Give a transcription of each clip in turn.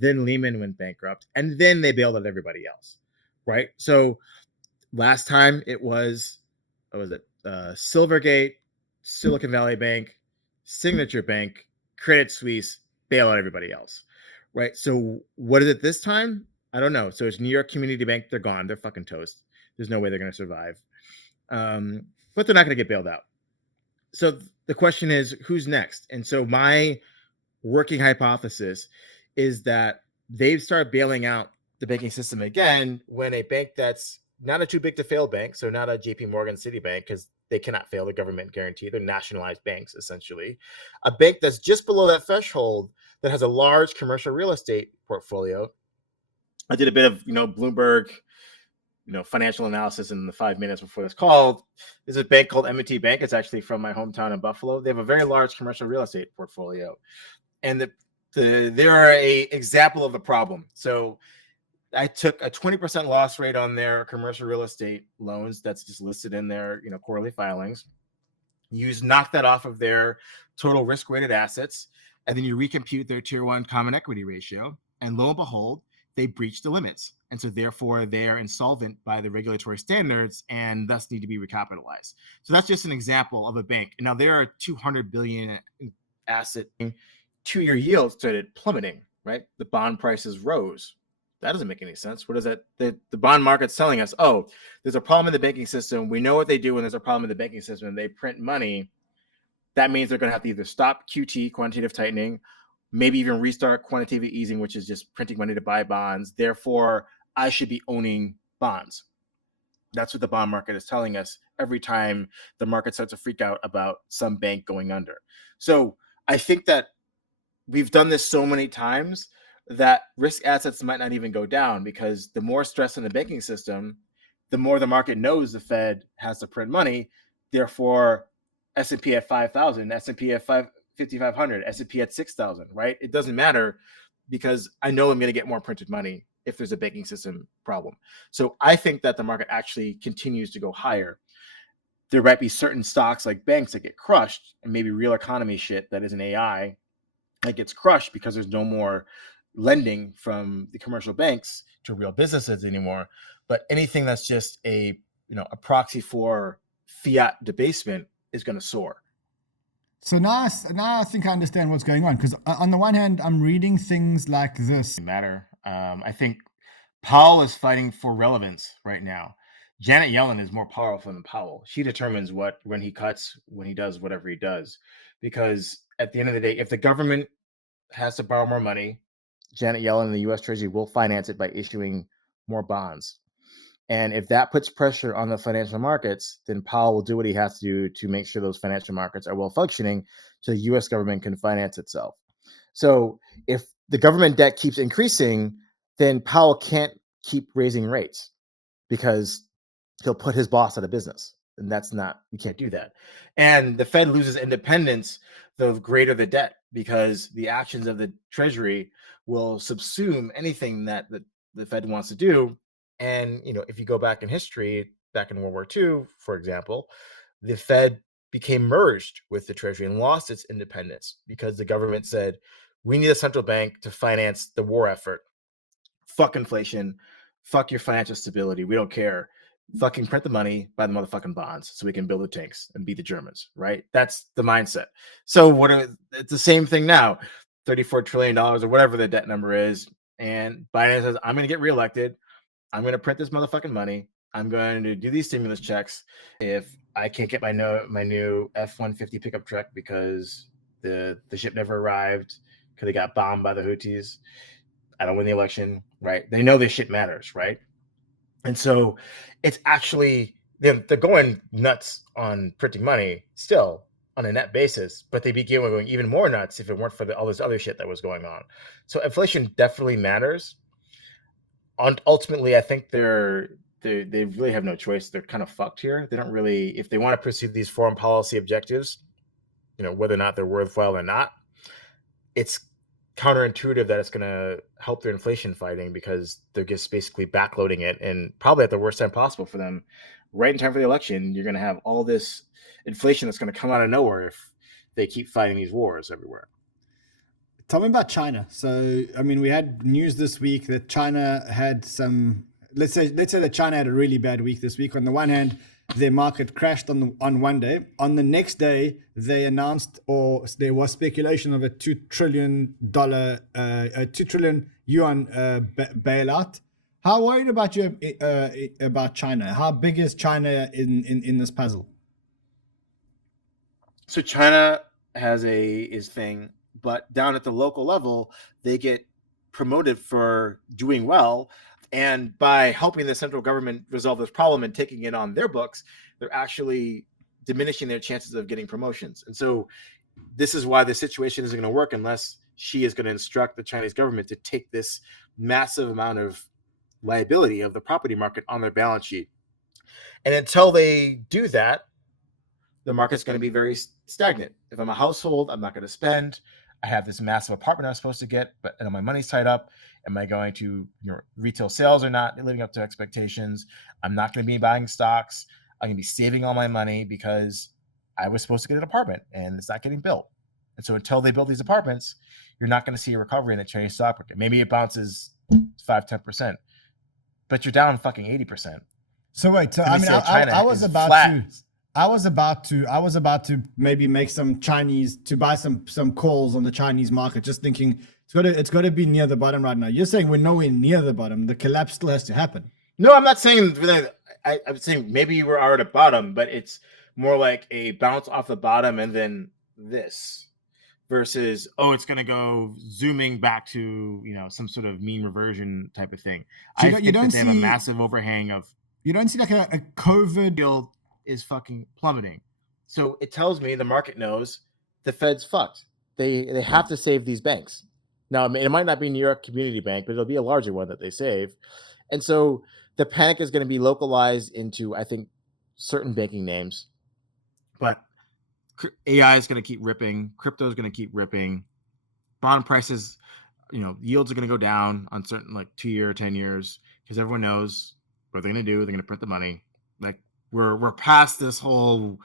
then Lehman went bankrupt, and then they bailed out everybody else, right? So last time it was, what was it? Silvergate, Silicon Valley Bank, Signature Bank, Credit Suisse, bail out everybody else, right? So what is it this time? I don't know. So it's New York Community Bank. They're gone. They're fucking toast. There's no way they're going to survive. But they're not going to get bailed out. So the question is, who's next? And so my working hypothesis is that they've started bailing out the banking system again when a bank that's not a too big to fail bank, so not a JP Morgan Citibank, because they cannot fail, the government guarantee, they're nationalized banks essentially, a bank that's just below that threshold that has a large commercial real estate portfolio. I did a bit of Bloomberg financial analysis in the 5 minutes before this call. There's a bank called M&T Bank. It's actually from my hometown in Buffalo. They have a very large commercial real estate portfolio, and they're a example of the problem. So I took a 20% loss rate on their commercial real estate loans. That's just listed in their quarterly filings. You knock that off of their total risk-weighted assets, and then you recompute their Tier 1 common equity ratio, and lo and behold, they breach the limits. And so therefore they are insolvent by the regulatory standards and thus need to be recapitalized. So that's just an example of a bank. Now there are 200 billion asset, 2-year yields started plummeting, right? The bond prices rose. That doesn't make any sense. What is that? The bond market's telling us, oh, there's a problem in the banking system. We know what they do when there's a problem in the banking system and they print money. That means they're going to have to either stop QT, quantitative tightening, maybe even restart quantitative easing, which is just printing money to buy bonds. Therefore, I should be owning bonds. That's what the bond market is telling us every time the market starts to freak out about some bank going under. So I think that we've done this so many times that risk assets might not even go down, because the more stress in the banking system, the more the market knows the Fed has to print money. Therefore, S&P at 5,000, S&P at 5,500, S&P at 6,000, right? It doesn't matter, because I know I'm going to get more printed money if there's a banking system problem. So I think that the market actually continues to go higher. There might be certain stocks like banks that get crushed, and maybe real economy shit that isn't AI that gets crushed because there's no more lending from the commercial banks to real businesses anymore. But anything that's just a proxy for fiat debasement is going to soar. So now I think I understand what's going on, because on the one hand, I'm reading things like this. I think Powell is fighting for relevance right now. Janet Yellen is more powerful than Powell. She determines when he cuts, when he does whatever he does, because at the end of the day, if the government has to borrow more money, Janet Yellen and the U.S. Treasury will finance it by issuing more bonds. And if that puts pressure on the financial markets, then Powell will do what he has to do to make sure those financial markets are well functioning so the U.S. government can finance itself. So if the government debt keeps increasing, then Powell can't keep raising rates, because he'll put his boss out of business. And you can't do that. And the Fed loses independence the greater the debt, because the actions of the Treasury will subsume anything that the Fed wants to do. And, if you go back in history, back in World War II, for example, the Fed became merged with the Treasury and lost its independence because the government said, we need a central bank to finance the war effort. Fuck inflation. Fuck your financial stability. We don't care. Fucking print the money, buy the motherfucking bonds so we can build the tanks and beat the Germans, right? That's the mindset. So it's the same thing now, $34 trillion or whatever the debt number is. And Biden says, I'm going to get reelected. I'm going to print this motherfucking money. I'm going to do these stimulus checks. If I can't get my new F-150 pickup truck because the ship never arrived because they got bombed by the Houthis, I don't win the election, right? They know this shit matters, right? And so it's actually, they're going nuts on printing money still on a net basis, but they begin with going even more nuts if it weren't for all this other shit that was going on. So inflation definitely matters. Ultimately, I think they really have no choice. They're kind of fucked here. They don't really, if they want to pursue these foreign policy objectives, whether or not they're worthwhile or not, it's counterintuitive that it's going to help their inflation fighting, because they're just basically backloading it, and probably at the worst time possible for them, right in time for the election. You're going to have all this inflation that's going to come out of nowhere if they keep fighting these wars everywhere. Tell me about China. So, I mean, we had news this week that China had some. Let's say that China had a really bad week this week. On the one hand, their market crashed on one day. On the next day, they announced, or there was speculation of a $2 trillion, a 2 trillion yuan bailout. How worried about China? How big is China in this puzzle? So China has is thing, but down at the local level, they get promoted for doing well. And by helping the central government resolve this problem and taking it on their books, they're actually diminishing their chances of getting promotions. And so this is why the situation isn't going to work unless Xi is going to instruct the Chinese government to take this massive amount of liability of the property market on their balance sheet. And until they do that, the market's going to be very stagnant. If I'm a household, I'm not going to spend. I have this massive apartment I'm supposed to get, but my money's tied up. Am I going to, retail sales are not living up to expectations. I'm not going to be buying stocks. I'm going to be saving all my money because I was supposed to get an apartment and it's not getting built. And so until they build these apartments, you're not going to see a recovery in the Chinese stock market. Maybe it bounces 5-10%, but you're down fucking 80%. So wait, so I mean, I was about to maybe make some Chinese to buy some calls on the Chinese market, just thinking it's got to be near the bottom right now. You're saying we're nowhere near the bottom. The collapse still has to happen. No, I'm not saying I'm saying maybe you were already at the bottom, but it's more like a bounce off the bottom and then this versus, it's going to go zooming back to, some sort of mean reversion type of thing. So I think they have a massive overhang of. You don't see like a COVID yield is fucking plummeting. So it tells me the market knows the Fed's fucked. They have to save these banks. Now, I mean, it might not be New York Community Bank, but it'll be a larger one that they save. And so the panic is going to be localized into, I think, certain banking names. But AI is going to keep ripping. Crypto is going to keep ripping. Bond prices, yields are going to go down on certain 2 year, 10 years because everyone knows what they're going to do. They're going to print the money. We're past this whole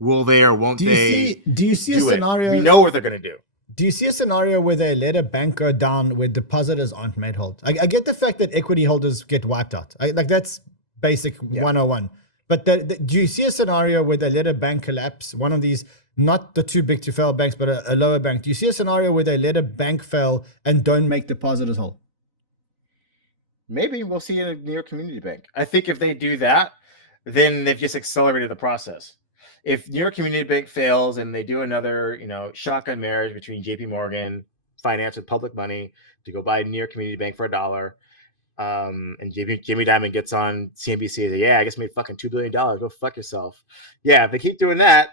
will they or won't they. Do you see a scenario? We know what they're going to do. Do you see a scenario where they let a bank go down where depositors aren't made whole? I get the fact that equity holders get wiped out. That's basic 101. But do you see a scenario where they let a bank collapse, one of these, not the too big to fail banks, but a lower bank? Do you see a scenario where they let a bank fail and don't make depositors whole? Maybe we'll see in a New York Community Bank. I think if they do that, then they've just accelerated the process. If New York Community Bank fails and they do another, shotgun marriage between JP Morgan, financed with public money to go buy New York Community Bank for $1, and Jimmy Dimon gets on CNBC and says, I just made fucking $2 billion. Go fuck yourself. Yeah, if they keep doing that,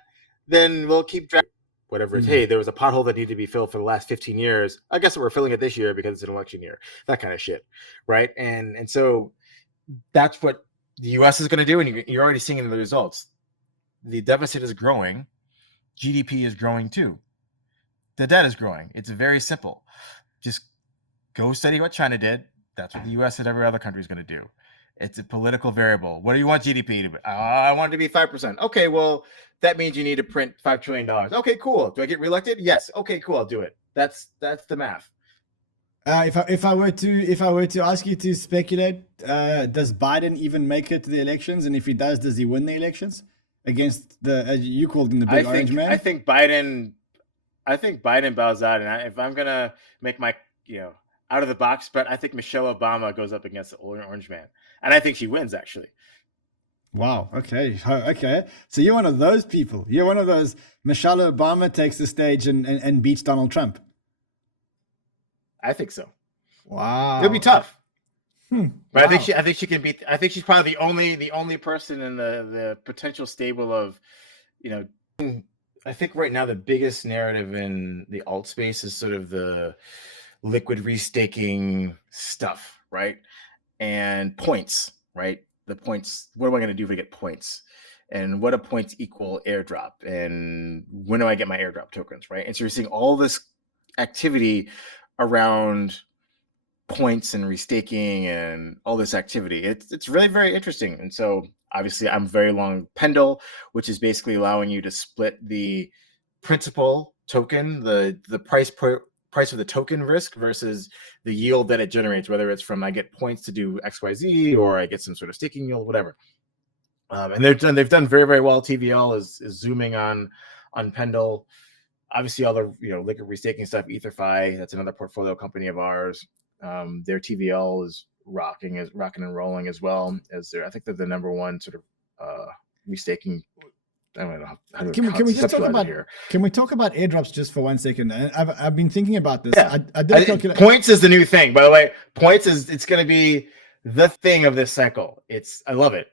then we'll keep dragging whatever it's, hey, there was a pothole that needed to be filled for the last 15 years. I guess we're filling it this year because it's an election year. That kind of shit, right? And so that's what the U.S. is going to do, and you're already seeing it in the results. The deficit is growing. GDP is growing too. The debt is growing. It's very simple. Just go study what China did. That's what the U.S. and every other country is going to do. It's a political variable. What do you want GDP to be? I want it to be 5%. Okay, well, that means you need to print $5 trillion. Okay, cool. Do I get reelected? Yes. Okay, cool. I'll do it. That's the math. If I were to ask you to speculate, does Biden even make it to the elections? And if he does he win the elections against you called him the big orange man? I think Biden bows out, and if I'm gonna make my out of the box bet, I think Michelle Obama goes up against the orange man, and I think she wins actually. Wow. Okay. So you're one of those people. You're one of those. Michelle Obama takes the stage and beats Donald Trump. I think so. Wow. It'll be tough. But wow. I think she can beat. I think she's probably the only person in the potential stable of, I think right now the biggest narrative in the alt space is sort of the liquid restaking stuff, right? And points, right? The points. What am I going to do to get points? And what do points equal airdrop? And when do I get my airdrop tokens, right? And so you're seeing all this activity around points and restaking and all this activity. It's really very interesting. And so obviously I'm very long Pendle, which is basically allowing you to split the principal token, the price per price of the token risk versus the yield that it generates, whether it's from I get points to do XYZ or I get some sort of staking yield, whatever. And they've done very, very well. TVL is zooming on Pendle. Obviously, all the liquid restaking stuff, EtherFi, that's another portfolio company of ours. Their TVL is rocking and rolling as well as I think they're the number one sort of restaking. I don't know how to Can we just talk about here. Can we talk about airdrops just for 1 second? I've been thinking about this. Yeah. I did calculate. Points is the new thing, by the way. Points it's going to be the thing of this cycle. I love it.